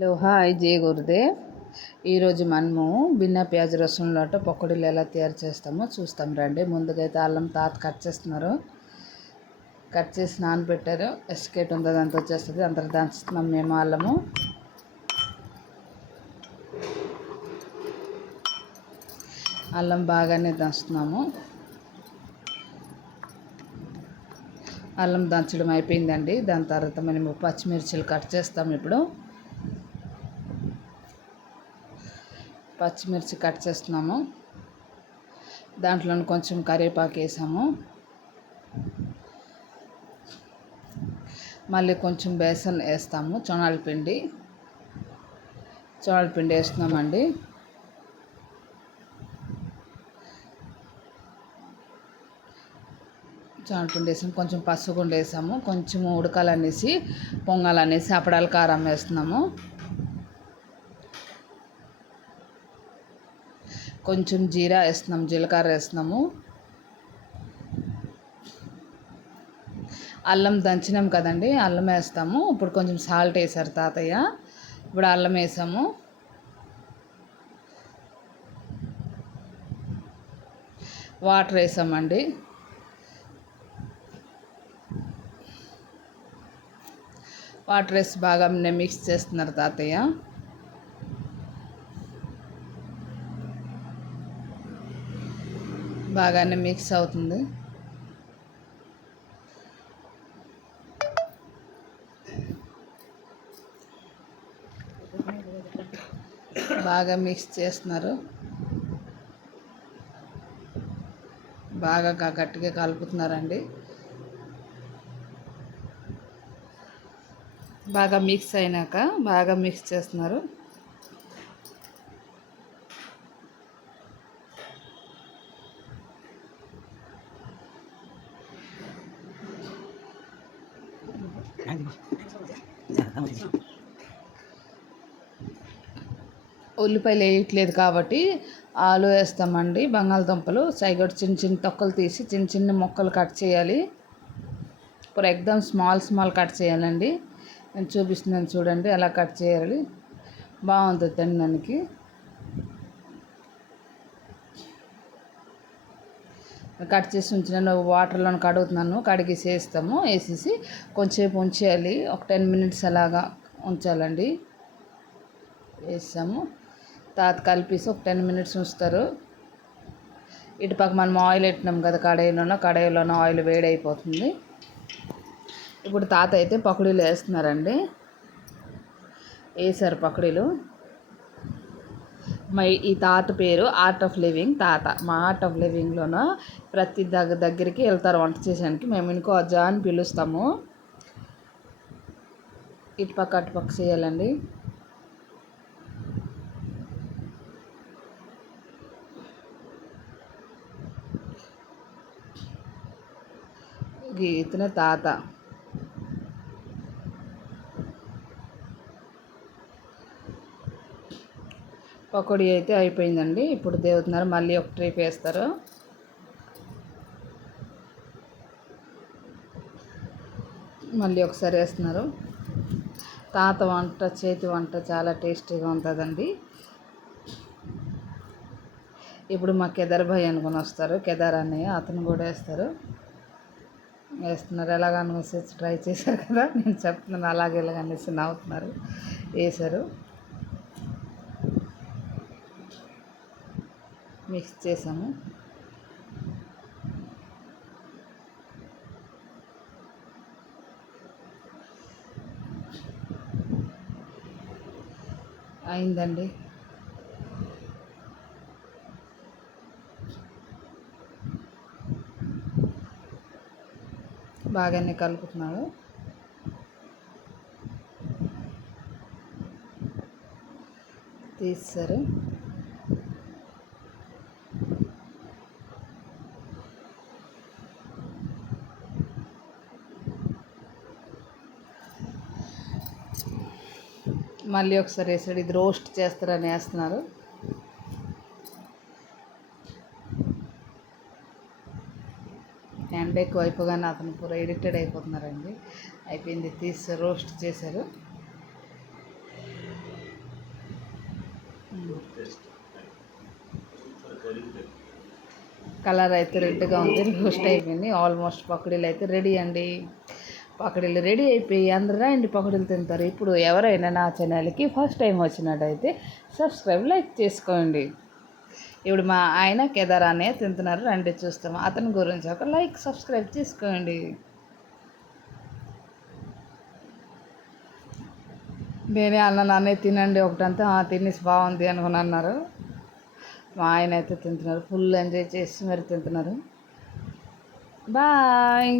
Hello hi జై గురుదేవ్. ఈరోజు మనము బిన్న ప్యాజ్ రసంలో పకోడీలు ఎలా తయారు చేస్తామో చూస్తాం రండి. ముందుగా అయితే అల్లం కట్ చేస్తున్నారు, కట్ చేసి నానబెట్టారు. ఎస్కేట్ ఉంది అదంతా వచ్చేస్తుంది, అంతా దంచుతున్నాం మేము. అల్లం బాగానే దంచుతున్నాము. అల్లం దంచడం అయిపోయిందండి. దాని తర్వాత మేము పచ్చిమిర్చిలు కట్ చేస్తాము. ఇప్పుడు పచ్చిమిర్చి కట్ చేస్తున్నాము. దాంట్లో కొంచెం కరివేపాకు వేసాము. మళ్ళీ కొంచెం బేసన్ వేస్తాము, చొనాల పిండి వేస్తున్నామండి. చొనాల వేసాము, కొంచెం పసుపు గుండ వేసాము, కొంచెం ఉడకాలనేసి పొంగాలనేసి అప్పడాల కారం వేస్తున్నాము. కొంచెం జీరా వేస్తున్నాము, జీలకర్ర వేస్తున్నాము. అల్లం దంచినాం కదండి, అల్లం వేస్తాము. ఇప్పుడు కొంచెం సాల్ట్ వేసారు తాతయ్య. ఇప్పుడు అల్లం వేసాము. వాటర్ వేసామండి. వాటర్ వేసి బాగా మిక్స్ చేస్తున్నారు తాతయ్య. బాగానే మిక్స్ అవుతుంది. బాగా మిక్స్ చేస్తున్నారు, బాగా గట్టిగా కలుపుతున్నారండి. బాగా మిక్స్ అయినాక బాగా మిక్స్ చేస్తున్నారు. ఉల్లిపాయలు వేయట్లేదు కాబట్టి ఆలు వేస్తామండి. బంగాళదుంపలు సైగొట్టు చిన్న చిన్న తొక్కలు తీసి చిన్న చిన్న ముక్కలు కట్ చేయాలి. ఇప్పుడు ఎక్దమ్ స్మాల్ కట్ చేయాలండి. నేను చూపిస్తున్నాను చూడండి, అలా కట్ చేయాలి. బాగుంటుంది తినడానికి. కట్ చేసి ఉంచిన వాటర్లో కడుగుతున్నాను, కడిగేసి వేస్తాము. వేసేసి కొంచెంసేపు ఉంచేయాలి, ఒక 10 minutes అలాగా ఉంచాలండి. వేసాము, కలిపేసి ఒక 10 minutes ఉంచుతారు. ఇటుపక్క మనం ఆయిల్ పెట్టినాం కదా కడాయిలోనో ఆయిల్ వేడైపోతుంది. ఇప్పుడు తాత అయితే పకోడీలు వేస్తున్నారండి. వేసారు పకోడీలు. ఈ తాత పేరు ఆర్ట్ ఆఫ్ లివింగ్ తాత. మా ఆర్ట్ ఆఫ్ లివింగ్లోన ప్రతి దగ్గరికి వెళ్తారు వంట చేయడానికి. మేము ఇంకో అజ్జా అని పిలుస్తాము. ఇటుపక్క అటుపక్క చేయాలండి. ఇతనే తాత. పకోడీ అయితే అయిపోయిందండి. ఇప్పుడు దేవుతున్నారు, మళ్ళీ ఒక ట్రిప్ వేస్తారు. మళ్ళీ ఒకసారి వేస్తున్నారు. తాత చేతి వంట చాలా టేస్టీగా ఉంటుందండి. ఇప్పుడు మా కేదార్ భాయ్ అనుకుని వస్తారు, కేదార్ అన్నయ్య, అతను కూడా వేస్తున్నారు. ఎలాగనేసి ట్రై చేశారు కదా, నేను చెప్తున్నాను అలాగే ఇలాగనేసి నవ్వుతున్నారు. వేశారు, మిక్స్ చేసాము. అయిందండి. బాగానే కలుపుతున్నాడు. తీస్తారు. మళ్ళీ ఒకసారి వేసాడు. ఇది రోస్ట్ చేస్తారని వేస్తున్నారు. ఎండ ఎక్కువ అయిపోగానే అతను పూర ఎడిక్టెడ్ అయిపోతున్నారండి. అయిపోయింది, తీసి రోస్ట్ చేశారు. కలర్ అయితే రెడ్గా ఉంది, రోస్ట్ అయిపోయింది. ఆల్మోస్ట్ పకోడీలు అయితే రెడీ అండి. పకోడీలు రెడీ అయిపోయి అందరూ రండి పకోడీలు తింటారు. ఇప్పుడు ఎవరైనా నా ఛానల్కి ఫస్ట్ టైం వచ్చినట్టయితే సబ్స్క్రైబ్ లైక్ చేసుకోండి. ఇప్పుడు మా ఆయన కేదార్ అన్నయ్య తింటున్నారు, రండి చూస్తాము. అతని గురించి ఒక లైక్ సబ్స్క్రైబ్ చేసుకోండి. నేనే అన్నాను, అన్నయ్య తినండి ఒకటంతా తినేసి బాగుంది అనుకుని అన్నారు. మా ఆయన అయితే తింటున్నారు, ఫుల్ ఎంజాయ్ చేసి మరి తింటున్నారు. బాయ్.